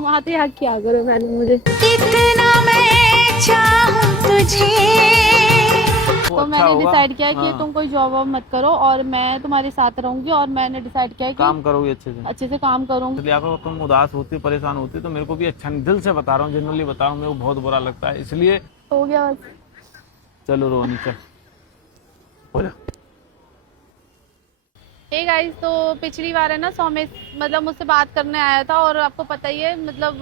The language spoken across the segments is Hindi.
तुम आते यहाँ क्या करो मैंने मुझे इतना मैं चाहूं तुझे। तो अच्छा मैंने होगा। डिसाइड किया है कि हाँ। तुम कोई जॉब वॉब मत करो और मैं तुम्हारे साथ रहूंगी और मैंने डिसाइड किया है काम कि करोगे अच्छे अच्छे से काम करूंगी। से। अगर तुम उदास होती परेशान होती तो मेरे को भी अच्छा नहीं, दिल से बता रहा हूँ, जनरली बता रहा हूँ, मेरे को बहुत बुरा लगता है, इसलिए हो गया बस। चलो रोनी चल हो जा। हे गाइस, तो पिछली बार है ना सौमेश मतलब मुझसे बात करने आया था और आपको पता ही है मतलब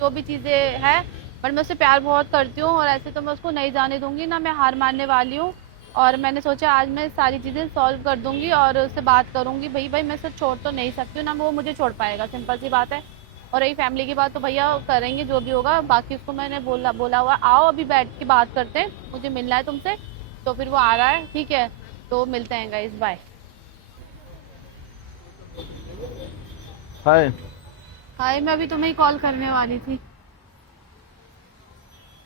जो भी चीज़ें हैं, बट मैं उससे प्यार बहुत करती हूँ और ऐसे तो मैं उसको नहीं जाने दूंगी ना, मैं हार मानने वाली हूँ। और मैंने सोचा आज मैं सारी चीज़ें सॉल्व कर दूंगी और उससे बात करूंगी। भाई मैं उसे छोड़ तो नहीं सकती हूँ ना, वो मुझे छोड़ पाएगा, सिंपल सी बात है। और रही फैमिली की बात तो भैया करेंगे जो भी होगा, बाकी उसको मैंने बोला बोला हुआ आओ अभी बैठ के बात करते हैं, मुझे मिलना है तुमसे। तो फिर वो आ रहा है, ठीक है, तो मिलते हैं गाइस, बाय। हाय। हाय, मैं अभी तुम्हें ही कॉल करने वाली थी।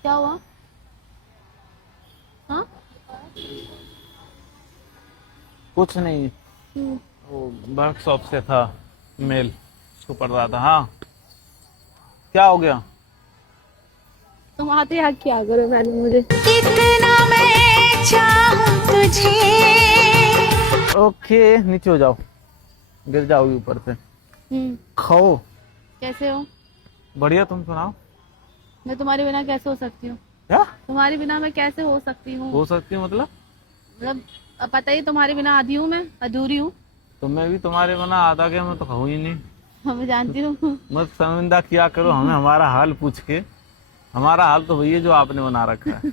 क्या हुआ? हाँ। कुछ नहीं, हम्म, वो वर्कशॉप से था, मेल उसको पढ़ रहा था। हाँ क्या हो गया? तुम आते यहाँ क्या करो मैंने मुझे इतना मैं चाहूं तुझे। ओके नीचे हो जाओ, गिर जाओगी ऊपर से। खाओ। कैसे हो? बढ़िया, तुम सुनाओ। मैं तुम्हारे बिना कैसे हो सकती हूँ? क्या तुम्हारे बिना मैं कैसे हो सकती हूँ? हो सकती है मतलब? मतलब अब पता ही, तुम्हारे बिना आधी हूँ, मैं अधूरी हूँ। तो मैं भी तुम्हारे बना आधा के, मैं तो खाऊं ही नहीं। मैं जानती हूँ। मत शर्मिंदा किया करो हमें हमारा हाल पूछ के। हमारा हाल तो वही है जो आपने बना रखा है।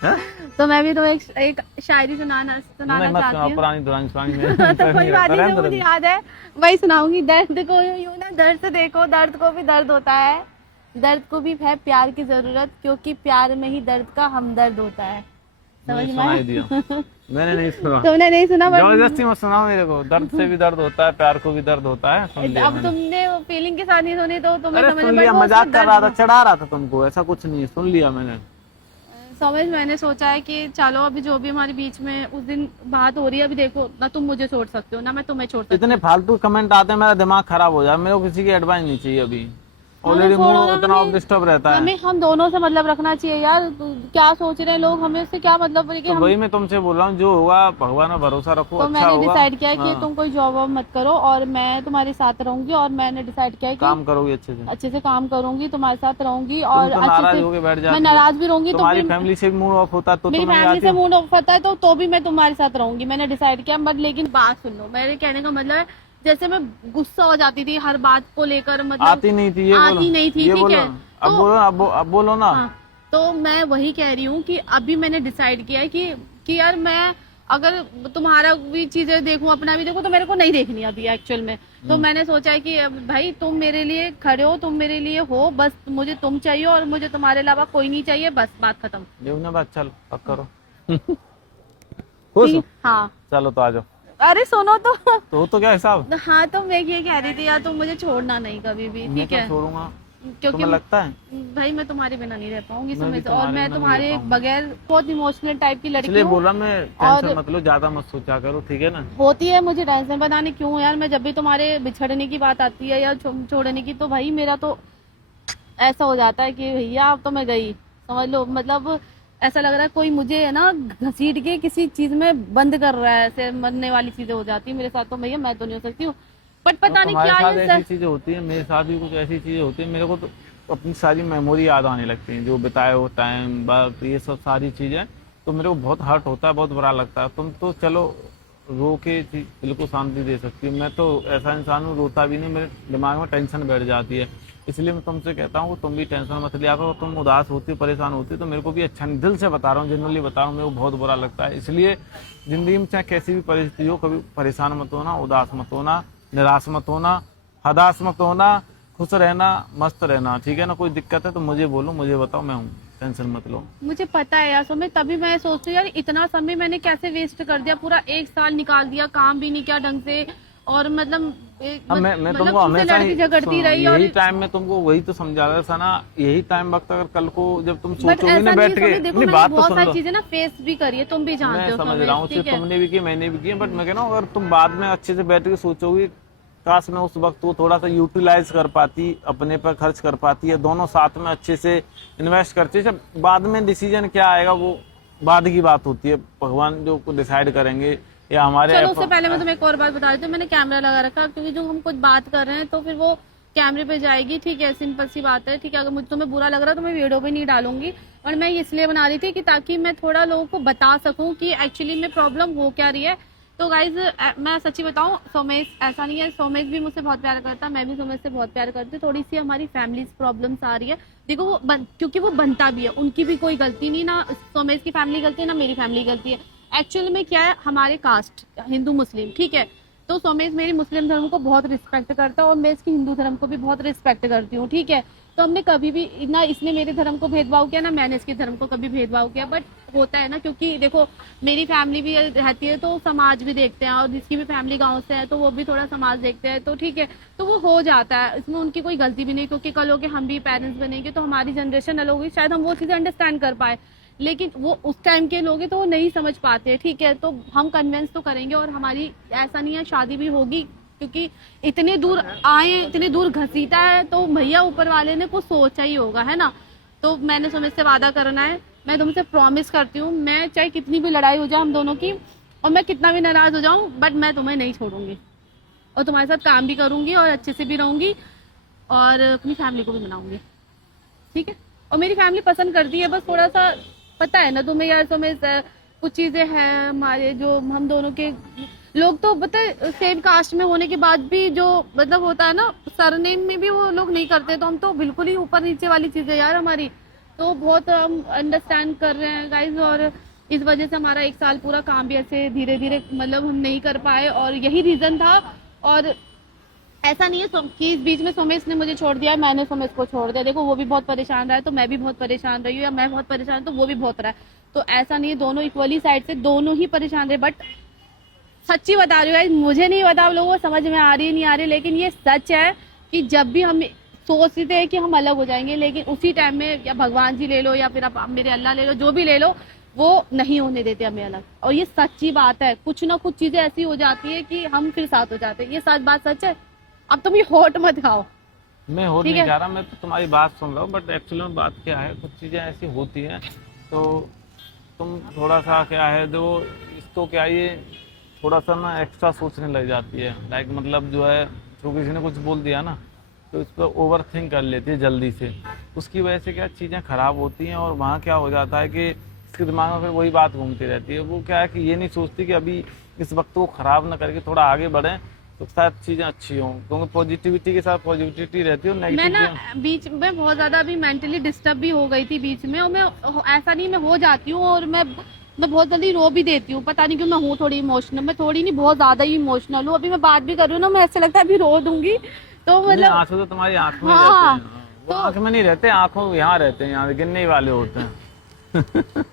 हैं? तो मैं भी तुम्हें एक शायरी सुनाना नहीं मत चाहती सुनाओ, हूँ। पुरानी दुरानी पुरानी तो कोई बात नहीं, जो मुझे याद है वही सुनाऊंगी। दर्द को यूं ना दर्द से देखो, दर्द को भी दर्द होता है, दर्द को भी है प्यार की जरूरत, क्योंकि प्यार में ही दर्द का हमदर्द होता है। समझ में सुनाई आया? दिया। मैंने नहीं सुना। तुमने नहीं सुना? जबरदस्ती मत सुनाओ मेरे को, दर्द से भी दर्द होता है, प्यार को भी दर्द होता है, सुन लिया अब मैंने। तुमने वो फीलिंग के साथ नहीं सुनी तो तुम्हें अरे समझ सुन में, लिया, बट वो मजाक उसमें कर रहा था, दर्द चढ़ा रहा था तुमको, ऐसा कुछ नहीं है, सुन लिया मैंने। समझ। मैंने सोचा है कि चलो अभी जो भी हमारे बीच में उस दिन बात हो रही है, अभी देखो ना तुम मुझे छोड़ सकते हो ना मैं तुम्हें छोड़ सकती इतने हूँ। फालतू कमेंट आते हैं, मेरा दिमाग खराब हो जाए, मेरे को किसी की एडवाइस नहीं चाहिए अभी। हाँ तो ऑलरेडी छोड़ो ना, मूड इतना हमें डिस्टर्ब रहता है। हमें हम दोनों से मतलब रखना चाहिए यार। क्या सोच रहे हैं लोग, हमें उससे क्या मतलब है कि तो हम। वही मैं तुमसे बोल रहा हूँ, जो होगा भगवान में भरोसा रखो, तो अच्छा मैंने होगा। डिसाइड किया है कि हाँ। तुम कोई जॉब वॉब मत करो और मैं तुम्हारे साथ रहूंगी और मैंने डिसाइड किया है कि काम करोगे अच्छे से। काम करूंगी, तुम्हारे साथ रहूंगी तुम और तो अच्छे नाराज से। होके बैठ मैं जाती हो। नाराज भी रहूंगी तो तुम्हारी फिर फैमिली से मूड ऑफ होता तो मेरी तुम नहीं फैमिली आती से हो। मूड ऑफ होता है तो भी मैं तुम्हारे साथ रहूंगी, मैंने डिसाइड किया। बट लेकिन बात सुन लो, मेरे कहने का मतलब है जैसे मैं गुस्सा हो जाती थी हर बात को लेकर, मतलब आती नहीं थी, ये बोलो। आती नहीं थी, ये ठीक बोलो। है। अब तो बोलो, अब बोलो ना। हाँ, तो मैं वही कह रही हूँ कि अभी मैंने डिसाइड किया है कि यार मैं अगर तुम्हारा भी चीजें देखूं अपना भी देखूं तो मेरे को नहीं देखनी अभी एक्चुअल में। तो मैंने सोचा है कि अब भाई तुम मेरे लिए खड़े हो, तुम मेरे लिए हो, बस मुझे तुम चाहिए और मुझे तुम्हारे अलावा कोई नहीं चाहिए, बस बात खत्म। देखना बात, चल पक करो। खुश हो? हाँ। चलो तो आ जाओ। अरे सुनो तो क्या हिसाब? हाँ, तो मैं ये कह रही थी यार, तुम मुझे छोड़ना नहीं कभी भी, मैं ठीक क्यों है? छोड़ूंगा? क्योंकि तुम्हें लगता है? भाई मैं तुम्हारे बिना नहीं रह पाऊंगी मैं भी समझ, और तुम्हारे मैं बिना नहीं तुम्हारे रह पाऊंगा। बगैर बहुत इमोशनल टाइप की लड़की इसलिए हूँ। बोल रहा मैं, और टेंशन मत लो, ज्यादा मत सोचा करो, ठीक है ना? होती है मुझे टेंशन, पता नहीं क्यों यार, मैं जब भी तुम्हारे बिछड़ने की बात आती है या छोड़ने की, तो भाई मेरा तो ऐसा हो जाता है कि भैया अब तो मैं गई, समझ लो। मतलब ऐसा लग रहा है कोई मुझे है ना घसीट के किसी चीज में बंद कर रहा है, ऐसे मरने वाली चीजें हो जाती है मेरे साथ। तो भैया मैं तो नहीं हो सकती हूँ, बट तो पता नहीं तुम्हारे क्या साथ ये ऐसी चीजें होती है, मेरे साथ भी कुछ ऐसी चीजें होती है, मेरे को तो अपनी सारी मेमोरी याद आने लगती हैं, जो बिताए हो टाइम, बात, ये सब सारी चीजें, तो मेरे को बहुत हर्ट होता है, बहुत बुरा लगता है। तुम तो चलो रो के दिल को शांति दे सकती हो, मैं तो ऐसा इंसान हूँ, रोता भी नहीं, मेरे दिमाग में टेंशन बैठ जाती है। इसलिए मैं तुमसे कहता हूँ तुम भी टेंशन मत लिया करो। तुम उदास होती परेशान होती तो मेरे को भी अच्छा नहीं, दिल से बता रहा हूँ, जनरली बता रहा हूँ, मेरे को बहुत बुरा लगता है। इसलिए जिंदगी में चाहे कैसी भी परिस्थिति हो, कभी परेशान मत होना, उदास मत होना, निराश मत होना, हताश मत होना, खुश रहना, मस्त रहना, ठीक है ना? कोई दिक्कत है तो मुझे बोलो, मुझे बताओ, मैं हूँ, टेंशन मत लो। मुझे पता है यार सुमित, तभी मैं सोचती हूँ यार इतना समय मैंने कैसे वेस्ट कर दिया, पूरा एक साल निकाल दिया, काम भी नहीं किया ढंग से, और मतलब अब मैं मतलब तुमको तुमसे हमेशा लड़ती ही झगड़ती रही। और यही टाइम में तुमको वही तो समझा रहा था ना, यही टाइम वक्त अगर कल को जब तुम बट सोचोगी ऐसा ना नहीं बैठ है के, सुमित, देखो नहीं मैंने बात तो बहुत सुन सारी लो। चीजें ना फेस भी करी है, तुम भी जानते मैं हो समझ रहा हूँ, सुमित, ठीक सिर्फ है? तुमने भी की मैंने भी की, बट मैं कह रहा हूँ अगर तुम बाद में अच्छे से बैठ के सोचोगी काश मैं उस वक्त को थोड़ा सा यूटिलाइज कर पाती, अपने पर खर्च कर पाती, या दोनों साथ में अच्छे से इन्वेस्ट करते। जब बाद में डिसीजन क्या आएगा वो बाद की बात होती है, भगवान जो डिसाइड करेंगे या हमारे। चलो उससे पहले मैं तुम्हें एक और बात बता देती हूँ, मैंने कैमरा लगा रखा क्योंकि जो हम कुछ बात कर रहे हैं तो फिर वो कैमरे पे जाएगी, ठीक है, सिंपल सी बात है, ठीक है। अगर मुझे तुम्हें बुरा लग रहा है तो मैं वीडियो भी नहीं डालूंगी, और मैं इसलिए बना रही थी कि ताकि मैं थोड़ा लोगों को बता सकूं कि एक्चुअली में प्रॉब्लम हो क्या रही है। तो गाइज मैं सच्ची बताऊं, सोमेश ऐसा नहीं है, सोमेश भी मुझसे बहुत प्यार करता है, मैं भी सोमेश से बहुत प्यार करती हूँ। थोड़ी सी हमारी फैमिली प्रॉब्लम्स आ रही है, देखो वो क्योंकि वो बनता भी है, उनकी भी कोई गलती नहीं, ना सोमेश की फैमिली गलती है ना मेरी फैमिली गलती है। एक्चुअली में क्या है, हमारे कास्ट हिंदू मुस्लिम, ठीक है, तो सोमेश मेरी मुस्लिम धर्म को बहुत रिस्पेक्ट करता है और मैं इसकी हिंदू धर्म को भी बहुत रिस्पेक्ट करती हूँ, ठीक है। तो हमने कभी भी ना इसने मेरे धर्म को भेदभाव किया ना मैंने इसके धर्म को कभी भेदभाव किया, बट होता है ना, क्योंकि देखो मेरी फैमिली भी रहती है तो समाज भी देखते हैं, और जिसकी भी फैमिली गांव से है तो वो भी थोड़ा समाज देखते हैं, तो ठीक है, तो वो हो जाता है, इसमें उनकी कोई गलती भी नहीं, क्योंकि कल हो के हम भी पेरेंट्स बनेंगे तो हमारी जनरेशन अलग होगी, शायद हम वो चीज़ें अंडरस्टैंड कर पाए, लेकिन वो उस टाइम के लोग हैं तो वो नहीं समझ पाते, ठीक है। तो हम कन्विंस तो करेंगे, और हमारी ऐसा नहीं है शादी भी होगी, क्योंकि इतने दूर आए, इतने दूर घसीटा है तो भैया ऊपर वाले ने कुछ सोचा ही होगा, है ना। तो मैंने सोमेश से वादा करना है, मैं तुमसे प्रॉमिस करती हूँ, मैं चाहे कितनी भी लड़ाई हो जाए हम दोनों की, और मैं कितना भी नाराज हो जाऊँ, बट मैं तुम्हें नहीं छोड़ूंगी, और तुम्हारे साथ काम भी करूंगी और अच्छे से भी रहूंगी, और अपनी फैमिली को भी मनाऊंगी, ठीक है। और मेरी फैमिली पसंद करती है, बस थोड़ा सा पता है ना तुम्हें यार सोमेश, कुछ चीजें हैं हमारे जो हम दोनों के लोग तो पता है सेम कास्ट में होने के बाद भी जो मतलब होता है ना सरनेम में भी वो लोग नहीं करते, तो हम तो बिल्कुल ही ऊपर नीचे वाली चीजें यार हमारी, तो बहुत हम अंडरस्टैंड कर रहे हैं गाइज, और इस वजह से हमारा 1 साल पूरा काम भी ऐसे धीरे धीरे मतलब हम नहीं कर पाए, और यही रीजन था। और ऐसा नहीं है कि इस बीच में सोमेश ने मुझे छोड़ दिया, मैंने सोमेश को छोड़ दिया, देखो वो भी बहुत परेशान रहा है तो मैं भी बहुत परेशान रही हूँ, या मैं बहुत परेशान तो वो भी बहुत रहा है, तो ऐसा नहीं है, दोनों इक्वली साइड से दोनों ही परेशान रहे। बट सच्ची बता रही हूँ, मुझे नहीं बता लोगों को समझ में आ रही है नहीं आ रही, लेकिन ये सच है कि जब भी हम सोचते हैं कि हम अलग हो जाएंगे, लेकिन उसी टाइम में या भगवान जी ले लो या फिर आप मेरे अल्लाह ले लो, जो भी ले लो, वो नहीं होने देते हमें अलग, और ये सच्ची बात है, कुछ ना कुछ चीजें ऐसी हो जाती है कि हम फिर साथ हो जाते हैं, ये सच बात सच है। अब तुम ये होट मत खाओ, मैं होट ठीक नहीं है? जा रहा, मैं तो तुम्हारी बात सुन रहा हूँ, बट एक्चुअली में बात क्या है, कुछ चीज़ें ऐसी होती हैं तो तुम थोड़ा सा क्या है जो इसको क्या ये थोड़ा सा ना एक्स्ट्रा सोचने लग जाती है, लाइक मतलब जो है जो किसी ने कुछ बोल दिया ना तो इस पर ओवर थिंक कर लेती है जल्दी से, उसकी वजह से क्या चीज़ें ख़राब होती हैं, और वहाँ क्या हो जाता है कि इसके दिमाग में फिर वही बात घूमती रहती है, वो क्या है कि ये नहीं सोचती कि अभी इस वक्त को ख़राब ना करके थोड़ा आगे बढ़ें तो शायद चीज़ें अच्छी हों, क्योंकि पॉजिटिविटी के साथ पॉजिटिविटी रहती है। मैं ना बीच में बहुत ज्यादा अभी मेंटली डिस्टर्ब भी हो गई थी बीच में, और मैं ऐसा नहीं मैं हो जाती हूँ, और मैं बहुत जल्दी रो भी देती हूँ, पता नहीं क्यों, मैं हूँ थोड़ी इमोशनल, मैं थोड़ी नहीं बहुत ज्यादा ही इमोशनल हूँ, अभी मैं बात भी कर रही हूँ ना, मैं ऐसे लगता है अभी रो दूंगी, तो मतलब आंसू तो तुम्हारी आंख में हाँ, रहते हैं, वो आंख में नहीं रहते, आंखों यहाँ रहते हैं, यहाँ गिनने वाले होते हैं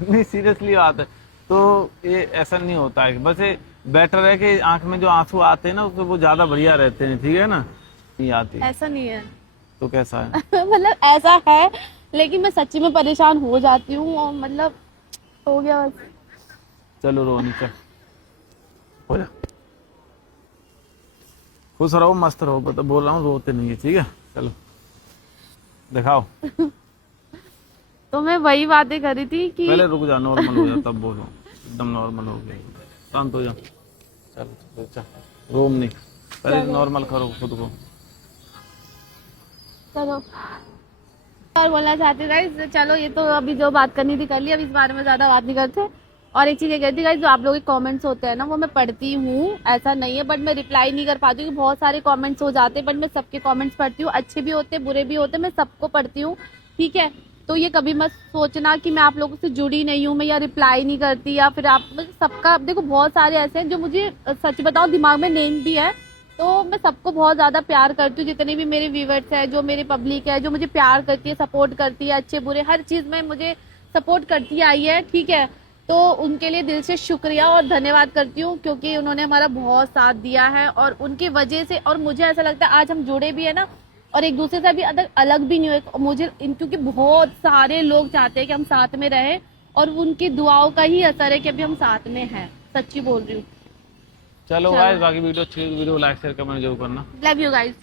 नहीं सीरियसली बात है, तो ये ऐसा नहीं होता है, बस ये बेटर है कि आंख में जो आंसू आते हैं ना उसमें वो ज्यादा बढ़िया रहते हैं, ठीक है ना, नहीं आती ऐसा नहीं है तो कैसा है मतलब ऐसा है, लेकिन मैं सच्ची में परेशान हो जाती हूँ, और मतलब हो गया बस। चलो रोनी चल हो जा, खुश रहो मस्त रहो, बता बोल रहा हूँ रोते नहीं है, ठीक है, चलो दिखाओ। तो मैं वही बातें कर रही थी कि पहले रुक जा, नॉर्मल हो जा तब बोलो, एकदम नॉर्मल हो गया, शांत हो जा, चल चल रोम नहीं, पहले नॉर्मल करो खुद को। चलो और बोलना चाहती गाइस, चलो ये तो अभी जो बात करनी थी कर ली, अब इस बारे में ज्यादा बात नहीं करते। और एक चीज ये कहती गाइस, जो आप लोगों के कमेंट्स होते हैं ना वो मैं पढ़ती हूँ, ऐसा नहीं है, बट मैं रिप्लाई नहीं कर पाती हूँ, बहुत सारे कमेंट्स हो जाते हैं, बट मैं सबके कमेंट्स पढ़ती हूँ, अच्छे भी होते हैं बुरे भी होते हैं, मैं सबको पढ़ती हूँ, ठीक है। तो ये कभी मत सोचना कि मैं आप लोगों से जुड़ी नहीं हूँ, मैं या रिप्लाई नहीं करती, या फिर आप सबका देखो बहुत सारे ऐसे हैं जो मुझे सच बताओ दिमाग में नेम भी है, तो मैं सबको बहुत ज़्यादा प्यार करती हूँ, जितने भी मेरे व्यूवर्स हैं, जो मेरे पब्लिक है, जो मुझे प्यार करती है, सपोर्ट करती है, अच्छे बुरे हर चीज़ में मुझे सपोर्ट करती आई है, ठीक है। तो उनके लिए दिल से शुक्रिया और धन्यवाद करती हूँ, क्योंकि उन्होंने हमारा बहुत साथ दिया है, और उनकी वजह से, और मुझे ऐसा लगता है आज हम जुड़े भी है ना, और एक दूसरे से भी अलग भी नहीं हुए, मुझे क्योंकि बहुत सारे लोग चाहते हैं कि हम साथ में रहें, और उनकी दुआओं का ही असर है कि अभी हम साथ में हैं, सच्ची बोल रही हूँ। चलो गाइस, बाकी वीडियो अच्छी लगी तो वीडियो लाइक शेयर कमेंट जरूर करना। Love you guys.